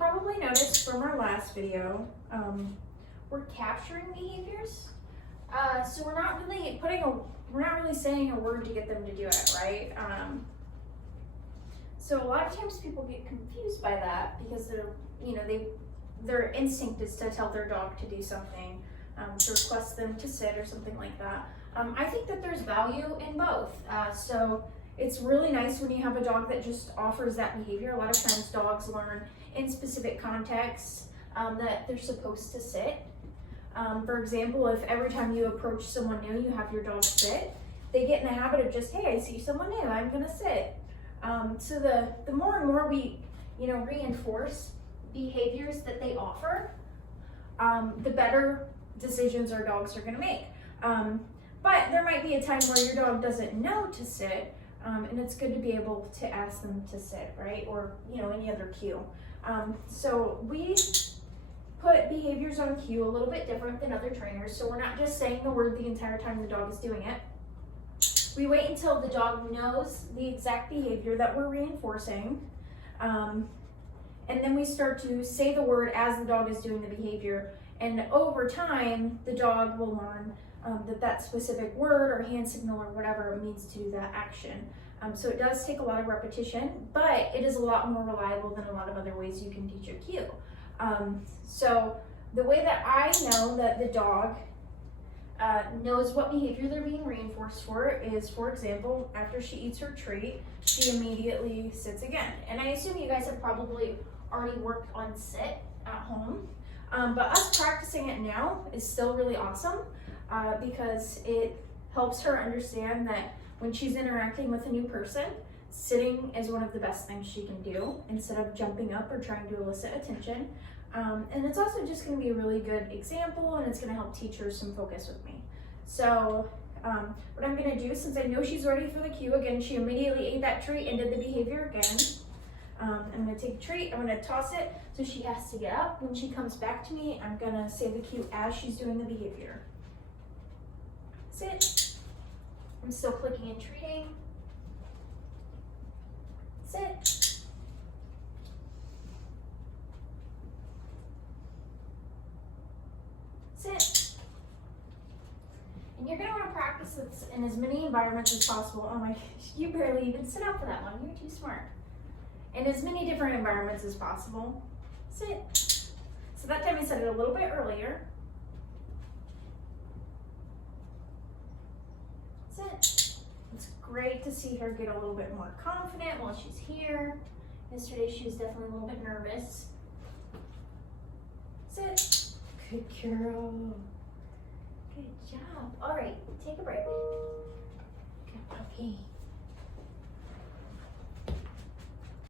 probably noticed from our last video, we're capturing behaviors. So we're not really saying a word to get them to do it, right? So a lot of times people get confused by that because their instinct is to tell their dog to do something, to request them to sit or something like that. I think that there's value in both. So it's really nice when you have a dog that just offers that behavior. A lot of times dogs learn in specific contexts that they're supposed to sit. For example, if every time you approach someone new, you have your dog sit, they get in the habit of just, hey, I see someone new, I'm gonna sit. So the more and more we, reinforce behaviors that they offer, the better decisions our dogs are gonna make. But there might be a time where your dog doesn't know to sit, and it's good to be able to ask them to sit, right? Or, any other cue. So we put behaviors on cue a little bit different than other trainers. So we're not just saying the word the entire time the dog is doing it. We wait until the dog knows the exact behavior that we're reinforcing. And then we start to say the word as the dog is doing the behavior. And over time, the dog will learn that specific word or hand signal or whatever it means to do that action. So it does take a lot of repetition, but it is a lot more reliable than a lot of other ways you can teach a cue. So the way that I know that the dog knows what behavior they're being reinforced for is, for example, after she eats her treat, she immediately sits again. And I assume you guys have probably already worked on sit at home, but us practicing it now is still really awesome because it helps her understand that when she's interacting with a new person, sitting is one of the best things she can do instead of jumping up or trying to elicit attention. And it's also just going to be a really good example, and it's going to help teach her some focus with me. So what I'm going to do, since I know she's ready for the cue, again, she immediately ate that treat and did the behavior again. I'm going to take a treat, I'm going to toss it, so she has to get up. When she comes back to me, I'm going to say the cue as she's doing the behavior. Sit. I'm still clicking and treating. Sit. Sit. And you're going to want to practice this in as many environments as possible. Oh my gosh, you barely even sit up for that one. You're too smart. In as many different environments as possible. Sit. So that time I said it a little bit earlier. Sit. It's great to see her get a little bit more confident while she's here. Yesterday she was definitely a little bit nervous. Sit. Good girl. Good job. All right, take a break. Good puppy.